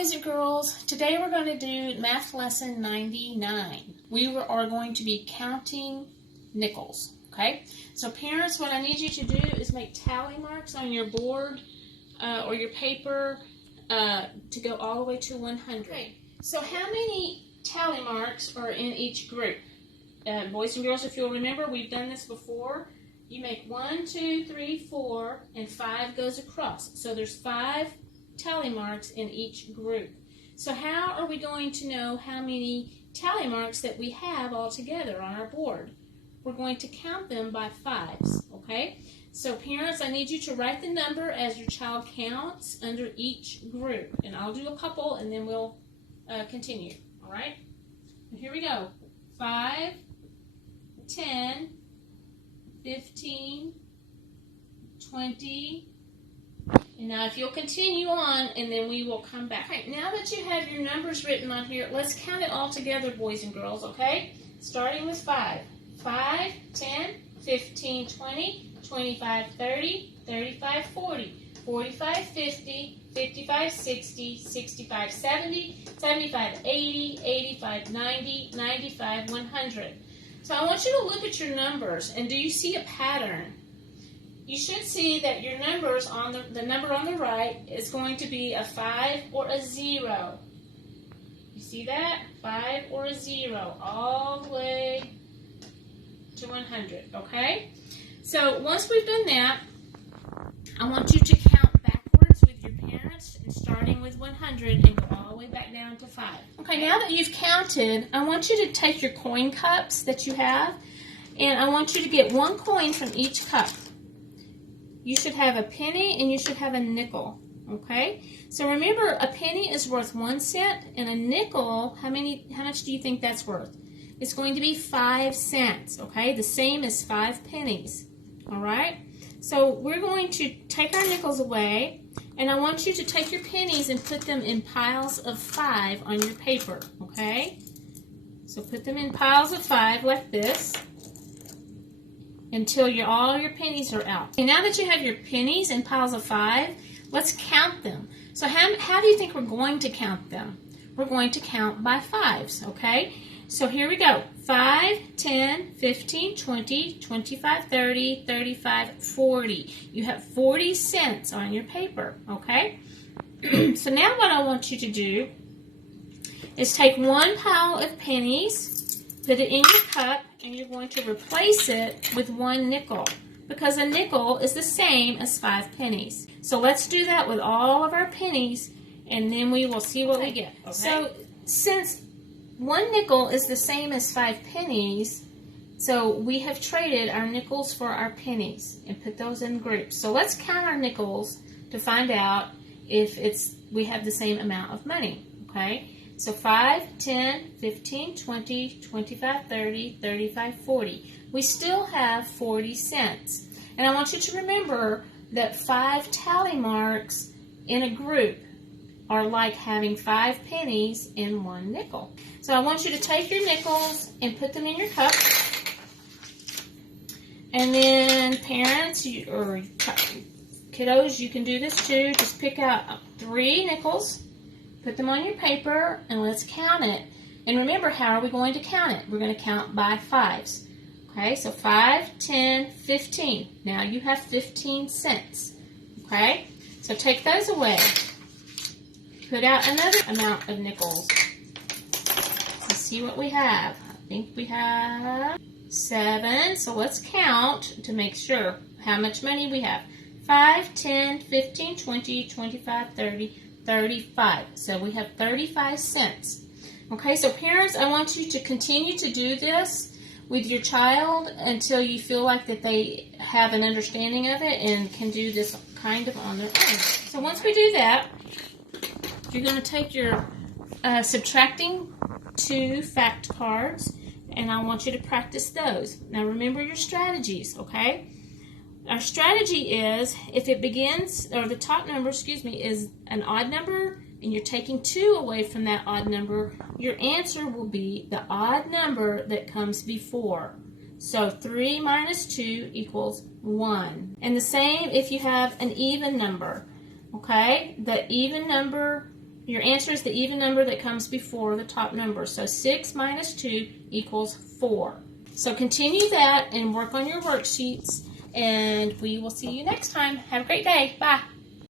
boys and girls. Today we're going to do math lesson 99. We are going to be counting nickels, okay? So parents, what I need you to do is make tally marks on your board or your paper to go all the way to 100. Okay. So how many tally marks are in each group? Boys and girls, if you'll remember, we've done this before. You make 1, 2, 3, 4, and 5 goes across. So there's 5 tally marks in each group. So how are we going to know how many tally marks that we have all together on our board? We're going to count them by 5s, okay? So parents, I need you to write the number as your child counts under each group. And I'll do a couple and then we'll continue, all right? Here we go. 5, 10, 15, 20, and now if you'll continue on, and then we will come back. Right, now that you have your numbers written on here, let's count it all together, boys and girls, okay? Starting with 5. 5, 10, 15, 20, 25, 30, 35, 40, 45, 50, 55, 60, 65, 70, 75, 80, 85, 90, 95, 100. So I want you to look at your numbers, and do you see a pattern? You should see that your numbers on the number on the right is going to be a 5 or a 0. You see that? 5 or a 0 all the way to 100, okay? So once we've done that, I want you to count backwards with your parents and starting with 100 and go all the way back down to 5. Okay, now that you've counted, I want you to take your coin cups that you have, and I want you to get one coin from each cup. You should have a penny and you should have a nickel, okay? So remember, a penny is worth 1 cent, and a nickel, how much do you think that's worth? It's going to be 5 cents, okay? The same as 5 pennies, all right? So we're going to take our nickels away, and I want you to take your pennies and put them in piles of 5 on your paper, okay? So put them in piles of 5 like this, until all your pennies are out. Okay, now that you have your pennies in piles of 5, let's count them. So how do you think we're going to count them? We're going to count by 5s, okay? So here we go. 5, 10, 15, 20, 25, 30, 35, 40. You have 40 cents on your paper, okay? So now what I want you to do is take one pile of pennies, put it in your cup, and you're going to replace it with 1 nickel, because a nickel is the same as 5 pennies. So let's do that with all of our pennies, and then we will see what we get. Okay? So since 1 nickel is the same as 5 pennies, so we have traded our nickels for our pennies and put those in groups. So let's count our nickels to find out if we have the same amount of money, okay? So 5, 10, 15, 20, 25, 30, 35, 40. We still have 40 cents. And I want you to remember that 5 tally marks in a group are like having 5 pennies in 1 nickel. So I want you to take your nickels and put them in your cup. And then parents or kiddos, you can do this too. Just pick out 3 nickels. Put them on your paper, and let's count it. And remember, how are we going to count it? We're going to count by 5s. Okay, so 5, 10, 15. Now you have 15 cents. Okay, so take those away. Put out another amount of nickels. Let's see what we have. I think we have 7. So let's count to make sure how much money we have. 5, 10, 15, 20, 25, 30, 35. So we have 35 cents. Okay, so parents, I want you to continue to do this with your child until you feel like that they have an understanding of it and can do this kind of on their own. So once we do that, you're going to take your subtracting 2 fact cards, and I want you to practice those. Now remember your strategies, okay? Our strategy is, if it begins, or the top number, is an odd number, and you're taking 2 away from that odd number, your answer will be the odd number that comes before. So 3 minus 2 equals 1. And the same if you have an even number, okay? The even number Your answer is the even number that comes before the top number. So 6 minus 2 equals 4. So continue that and work on your worksheets, and we will see you next time. Have a great day. Bye.